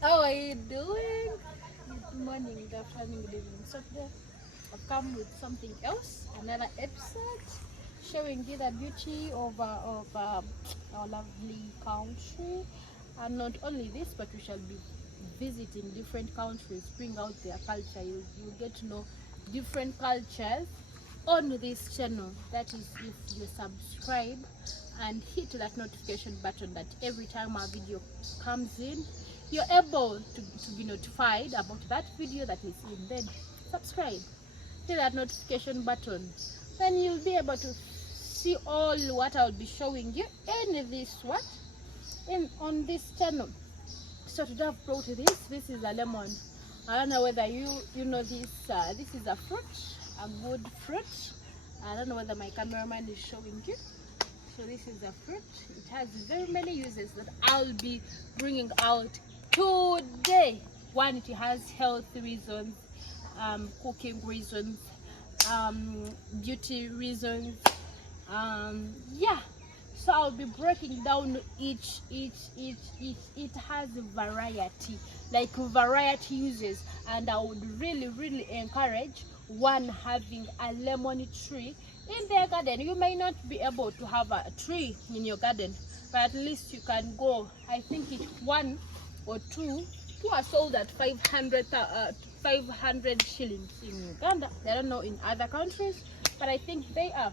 How are you doing? Good morning, good afternoon, good evening. So today I've come with something else, another episode showing you the beauty of our lovely country. And not only this, but we shall be visiting different countries, bring out their culture. You get to know different cultures on this channel. That is, if you subscribe and hit that notification button, that every time our video comes in, you're able to be notified about that video that is in. Then subscribe, hit that notification button, then you'll be able to see all what I'll be showing you in this on this channel. So today I've brought this is a lemon. I don't know whether you know this. This is a fruit, a good fruit. I don't know whether my cameraman is showing you. So this is a fruit. It has very many uses that I'll be bringing out today. One, it has health reasons, cooking reasons, beauty reasons. Yeah. So I'll be breaking down each. It has variety, like variety uses, and I would really encourage one having a lemon tree in their garden. You may not be able to have a tree in your garden, but at least you can go. I think it one or two are sold at 500 shillings in Uganda. I don't know in other countries, but I think they are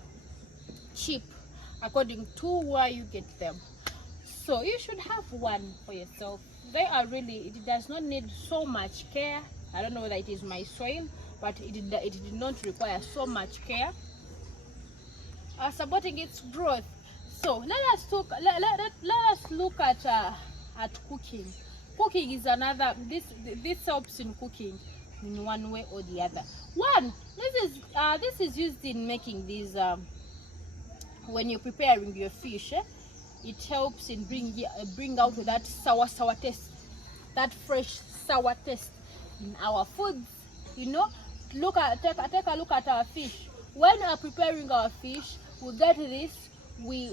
cheap according to where you get them. So you should have one for yourself. They are really, it does not need so much care. I don't know whether it is my soil, but it did not require so much care, supporting its growth. So let us look at cooking. Cooking is another. This helps in cooking in one way or the other. One, this is used in making these. When you're preparing your fish, it helps in bring out that sour taste, that fresh sour taste in our foods. You know, take a look at our fish. When we are preparing our fish, we get this, we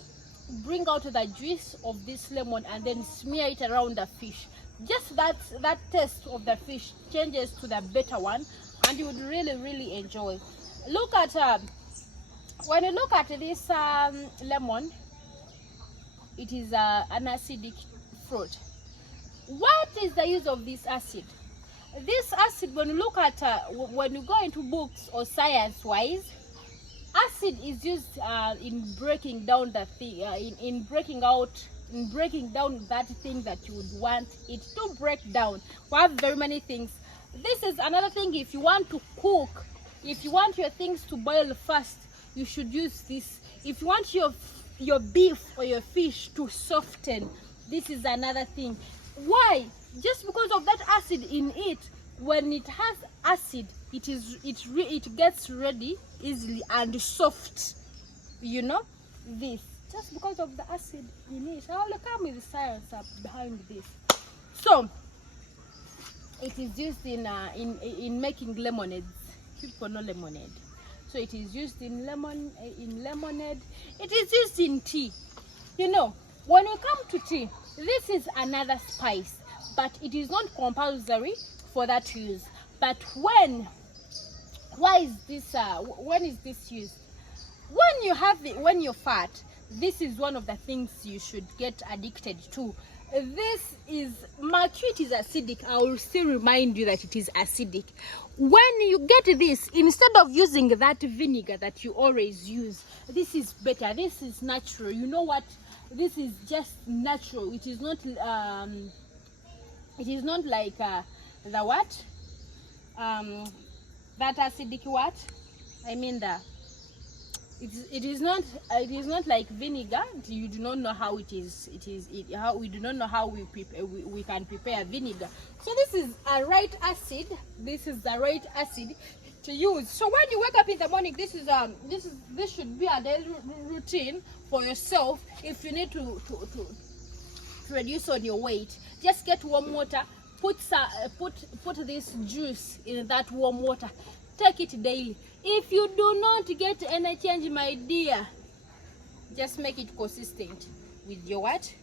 bring out the juice of this lemon and then smear it around the fish. Just that taste of the fish changes to the better one, and you would really enjoy. Look at when you look at this lemon, it is an acidic fruit. What is the use of this acid? This acid, when you look at when you go into books or science wise, acid is used in breaking down the thing, in breaking down that thing that you would want it to break down. We have very many things. This is another thing. If you want to cook, if you want your things to boil fast, you should use this. If you want your beef or your fish to soften, this is another thing. Why? Just because of that acid in it. When it has acid, it gets ready easily and soft. You know this, just because of the acid in it. I'll come with the science up behind this. So it is used in making lemonades. People know lemonade. So it is used in lemonade. It is used in tea. You know, when we come to tea, this is another spice, but it is not compulsory for that use. But when is this used? When you're fat, this is one of the things you should get addicted to. This is mercury. It is acidic. I will still remind you that it is acidic. When you get this, instead of using that vinegar that you always use, this is better. This is natural. You know what? This is just natural. It is not like the what? That acidic what? I mean it is not like vinegar. You do not know how it is. How we do not know how we can prepare vinegar. So this is a right acid. This is the right acid to use. So when you wake up in the morning, this should be a daily routine for yourself. If you need to reduce on your weight, just get warm water. Put this juice in that warm water. Take it daily. If you do not get any change, my dear, just make it consistent with your what?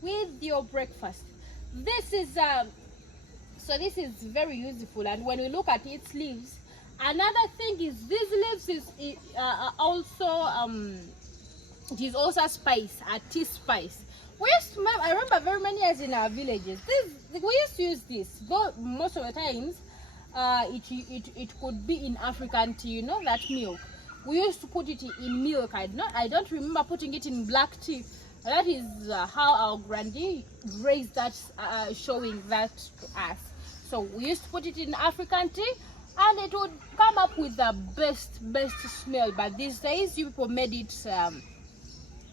With your breakfast. This is So this is very useful. And when we look at its leaves, another thing is these leaves is also it is also spice, a tea spice. I remember very many years in our villages, we used to use this, though most of the times it could be in African tea, you know, that milk. We used to put it in milk. I don't remember putting it in black tea. That is how our granddie raised that, showing that to us. So we used to put it in African tea, and it would come up with the best smell. But these days, you people made it,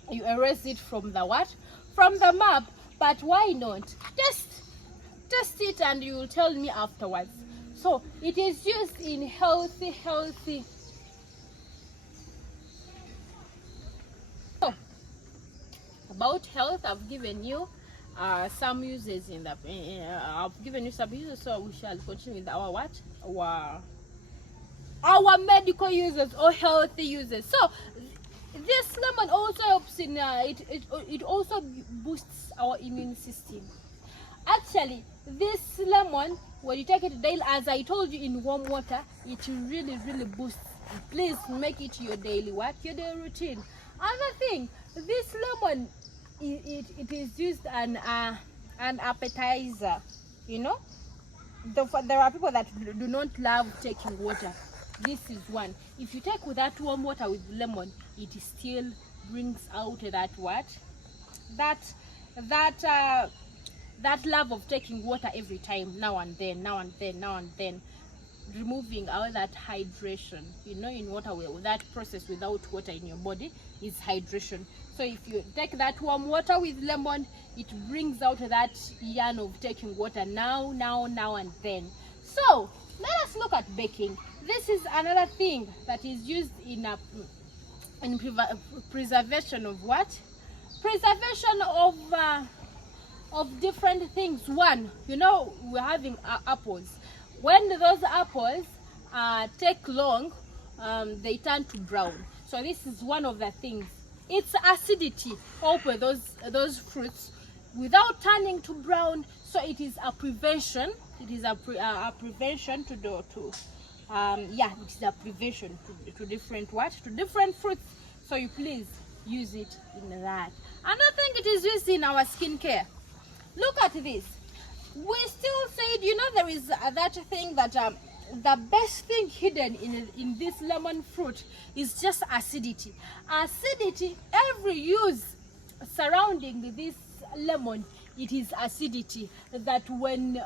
you erase it from the what? From the map. But why not? Test it and you will tell me afterwards. So it is used in healthy. So about health, I've given you some uses in the. I've given you some uses, so we shall continue with our what? Our medical uses or healthy uses. So this lemon also helps in it also boosts our immune system. Actually, this lemon, when you take it daily, as I told you, in warm water, it really boosts. Please make it your daily what? Your daily routine. Another thing, this lemon, it is used an appetizer. You know, there are people that do not love taking water. This is one. If you take that warm water with lemon, it still brings out that what? That love of taking water every time, now and then, removing all that hydration. You know, in water, that process without water in your body is hydration. So if you take that warm water with lemon, it brings out that yarn of taking water now and then. So let us look at baking. This is another thing that is used in preservation of what? Preservation of different things. One, you know, we're having apples. When those apples take long, they turn to brown. So this is one of the things. It's acidity over those fruits without turning to brown. So it is a prevention. It is a prevention to it is a prevention to different what? To different fruits. So you please use it in that. Another thing, it is used in our skincare. Look at this. We still said, you know, there is that thing that the best thing hidden in this lemon fruit is just acidity. Acidity, every use surrounding this lemon, it is acidity. That when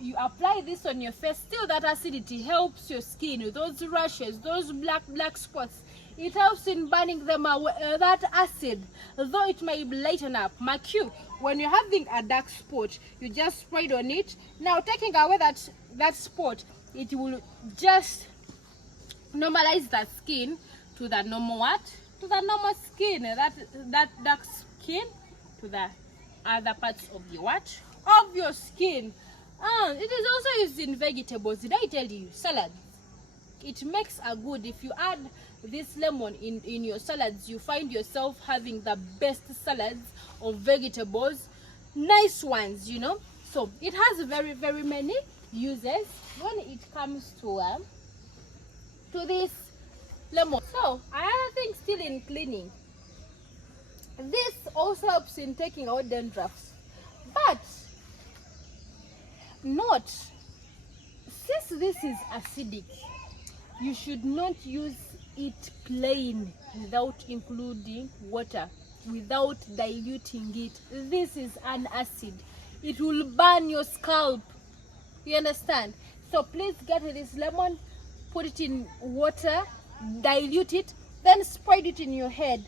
you apply this on your face, still that acidity helps your skin, those rashes, those black spots. It helps in burning them away, that acid, though it may lighten up. Mark you, when you're having a dark spot, you just spray it on it. Now taking away that spot, it will just normalize the skin to the normal what? To the normal skin, that dark skin to the other parts of your what? Of your skin. It is also used in vegetables. Did I tell you? Salads. It makes a good, if you add this lemon in your salads, you find yourself having the best salads of vegetables, nice ones, you know. So it has very many uses when it comes to this lemon. So another thing, still in cleaning, this also helps in taking out dandruffs, but not, since this is acidic, you should not use it plain without including water, without diluting it. This is an acid. It will burn your scalp. You understand? So please get this lemon, put it in water, dilute it, then spread it in your head,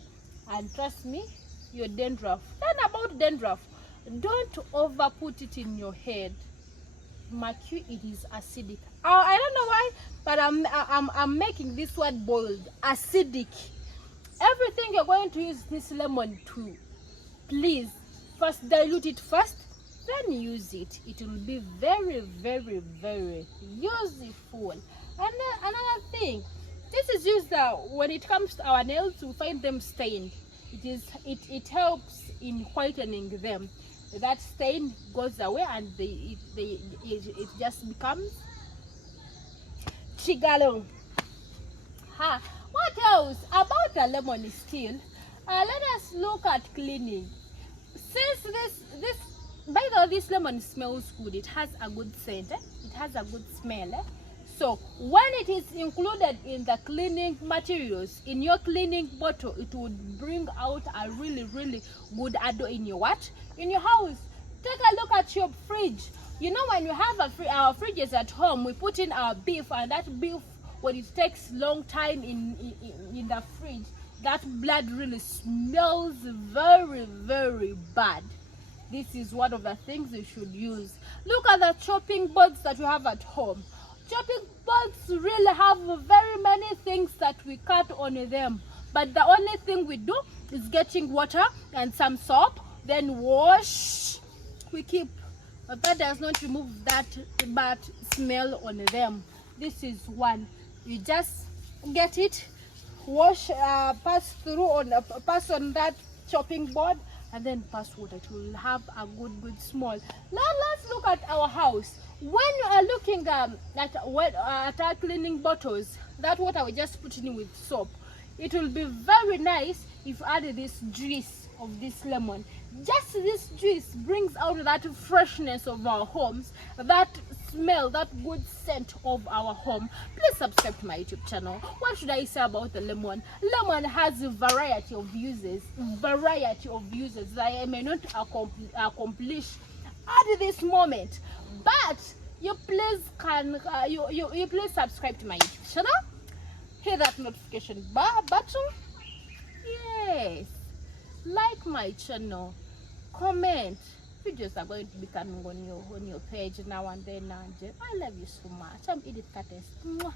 and trust me, your dandruff. Then about dandruff, don't over put it in your head. Mercury, it is acidic. I don't know why, but I'm making this word bold. Acidic. Everything you're going to use this lemon to, please first dilute it first, then use it. It will be very useful. And another thing, this is used when it comes to our nails. We find them stained. It helps in whitening them. that stain goes away, and it just becomes chigalo. What else about the lemon still? Let us look at cleaning. Since this by the way, this lemon smells good, it has a good scent, it has a good smell. So when it is included in the cleaning materials, in your cleaning bottle, it would bring out a really good odor in your in your house. Take a look at your fridge. You know, when you have our fridges at home, we put in our beef, and that beef, when it takes long time in the fridge, that blood really smells very bad. This is one of the things you should use. Look at the chopping boards that you have at home. Chopping boards really have very many things that we cut on them, but the only thing we do is getting water and some soap, then wash. We keep, but that does not remove that bad smell on them. This is one. You just get it, wash, pass on that chopping board, and then pass water. It will have a good smell. Now let's look at our house. When you are looking at our cleaning bottles, that water we just put in with soap, it will be very nice if you add this juice of this lemon. Just this juice brings out that freshness of our homes, that smell, that good scent of our home. Please subscribe to my YouTube channel. What should I say about the lemon? Lemon has a variety of uses that I may not accomplish at this moment, but you please can you please subscribe to my YouTube channel, hit that notification button, yes, like my channel, comment. Videos are going to be coming on your page now and then. I love you so much. I'm Edith Curtis. Mwah.